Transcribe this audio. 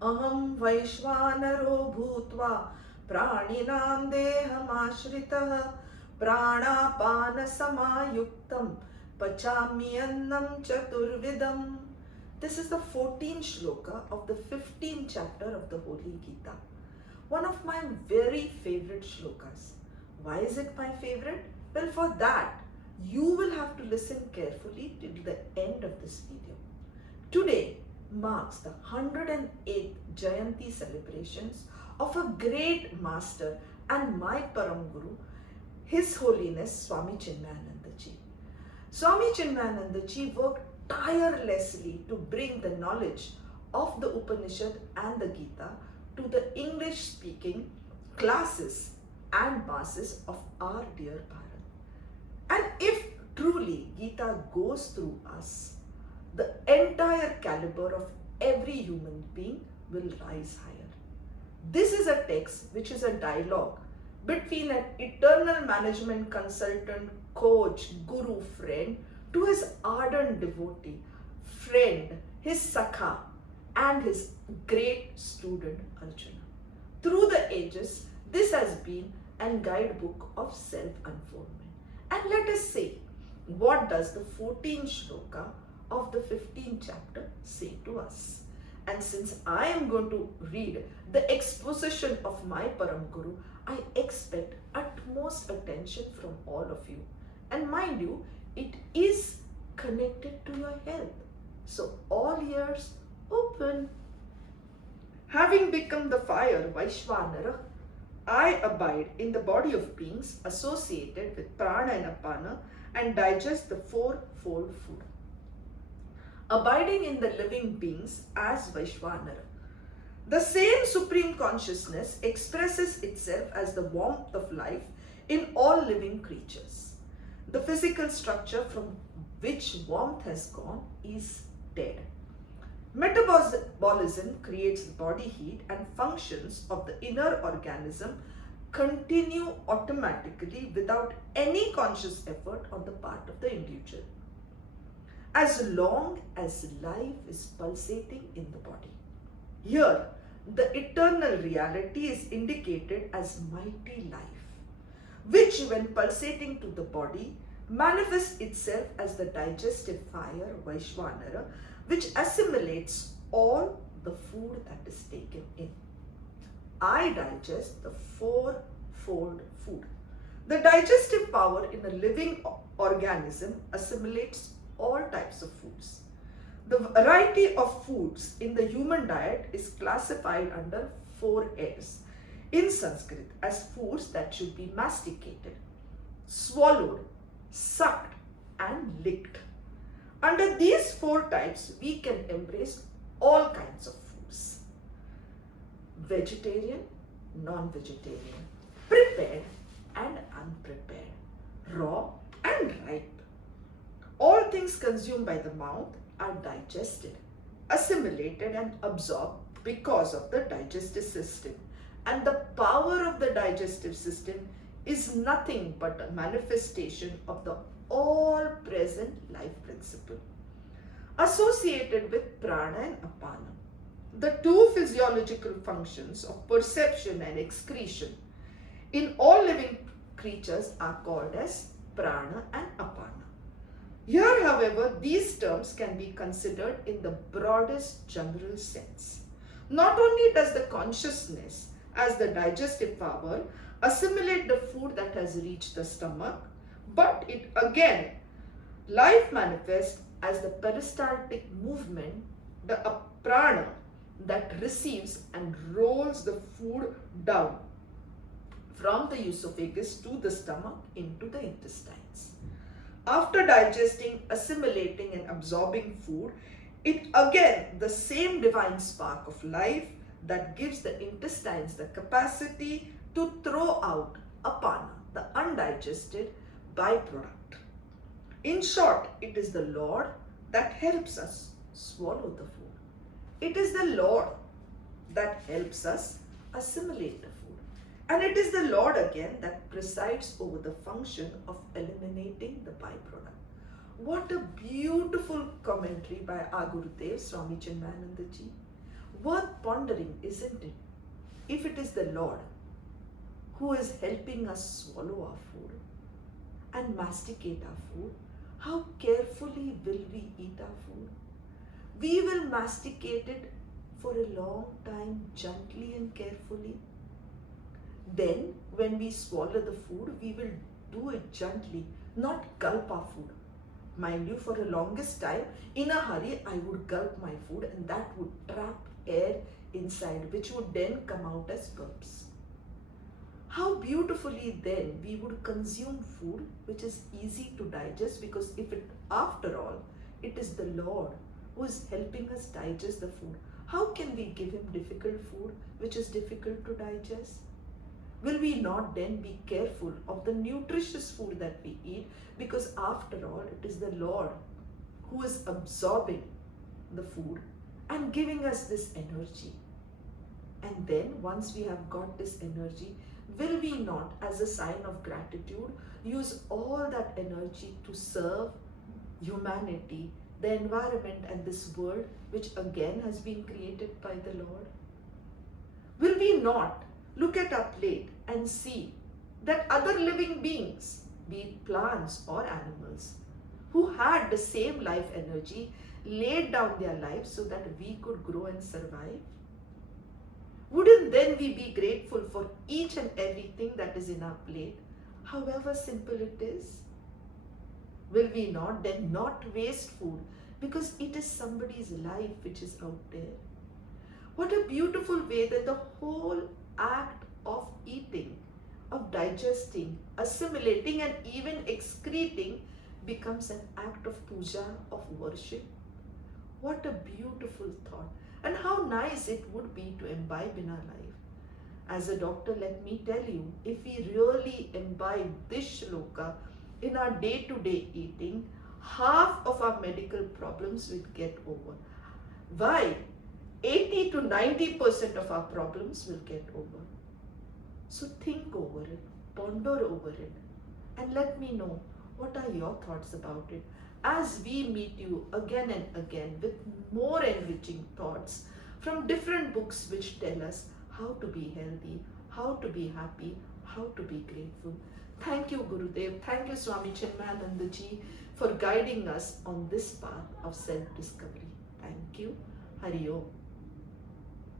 Aham Vaishvanaro Bhutva Praninam Dehamashritah Pranapana Samayuktam Pachamyannam Chaturvidam. This is the 14th shloka of the 15th chapter of the Holy Gita. One of my very favorite shlokas. Why is it my favorite? Well, for that, you will have to listen carefully till the end of this video. Today marks the 108th Jayanti celebrations of a great master and my Param Guru, His Holiness Swami Chinmaynand Ji. Swami Chinmaynand Ji worked tirelessly to bring the knowledge of the Upanishad and the Gita to the English-speaking classes and masses of our dear Bharat. And if truly Gita goes through us, the entire caliber of every human being will rise higher. This is a text which is a dialogue between an eternal management consultant, coach, guru, friend to his ardent devotee, friend, his sakha, and his great student Arjuna. Through the ages, this has been a guidebook of self-unfoldment. And let us see, what does the 14th shloka of the 15th chapter say to us? And since I am going to read the exposition of my Param Guru, I expect utmost attention from all of you. And mind you, it is connected to your health. So all ears open. Having become the fire Vaishvanara, I abide in the body of beings associated with prana and apana and digest the fourfold food. Abiding in the living beings as Vaishvanara, the same supreme consciousness expresses itself as the warmth of life in all living creatures. The physical structure from which warmth has gone is dead. Metabolism creates body heat and functions of the inner organism continue automatically without any conscious effort on the part of the individual, as long as life is pulsating in the body. Here, the eternal reality is indicated as mighty life, which when pulsating to the body manifests itself as the digestive fire Vaishvanara, which assimilates all the food that is taken in. I digest the fourfold food. The digestive power in a living organism assimilates all types of foods. The variety of foods in the human diet is classified under 4 A's in Sanskrit as foods that should be masticated, swallowed, sucked, and licked. Under these 4 types, we can embrace all kinds of foods: vegetarian, non-vegetarian, prepared and unprepared, raw and ripe. All things consumed by the mouth are digested, assimilated and absorbed because of the digestive system. And the power of the digestive system is nothing but a manifestation of the all-present life principle. Associated with prana and apana, the 2 physiological functions of perception and excretion in all living creatures are called as prana and apana. Here, however, these terms can be considered in the broadest general sense. Not only does the consciousness as the digestive power assimilate the food that has reached the stomach, but it again, life manifests as the peristaltic movement, the prana that receives and rolls the food down from the esophagus to the stomach into the intestines. After digesting, assimilating and absorbing food, it again, the same divine spark of life that gives the intestines the capacity to throw out apana, the undigested byproduct. In short, it is the Lord that helps us swallow the food. It is the Lord that helps us assimilate the food. And it is the Lord again that presides over the function of eliminating the byproduct. What a beautiful commentary by our Gurudev, Swami Chinmaynand Ji. Worth pondering, isn't it? If it is the Lord who is helping us swallow our food and masticate our food, how carefully will we eat our food? We will masticate it for a long time, gently and carefully. Then, when we swallow the food, we will do it gently, not gulp our food. Mind you, for the longest time, in a hurry, I would gulp my food and that would trap air inside, which would then come out as gulps. How beautifully then we would consume food which is easy to digest, because if it, after all, it is the Lord who is helping us digest the food. How can we give him difficult food which is difficult to digest? Will we not then be careful of the nutritious food that we eat, because after all it is the Lord who is absorbing the food and giving us this energy. And then once we have got this energy, will we not, as a sign of gratitude, use all that energy to serve humanity, the environment and this world which again has been created by the Lord? Will we not look at our plate and see that other living beings, be it plants or animals, who had the same life energy, laid down their lives so that we could grow and survive? Wouldn't then we be grateful for each and everything that is in our plate, however simple it is? Will we not then not waste food, because it is somebody's life which is out there? What a beautiful way that the whole act of eating, of digesting, assimilating and even excreting becomes an act of puja, of worship. What a beautiful thought, and how nice it would be to imbibe in our life. As a doctor, let me tell you, if we really imbibe this shloka in our day-to-day eating, half of our medical problems will get over. Why? 80 to 90% of our problems will get over. So think over it, ponder over it, and let me know what are your thoughts about it, as we meet you again and again with more enriching thoughts from different books which tell us how to be healthy, how to be happy, how to be grateful. Thank you, Gurudev. Thank you, Swami Chinmaynand ji, for guiding us on this path of self-discovery. Thank you. Hari Om.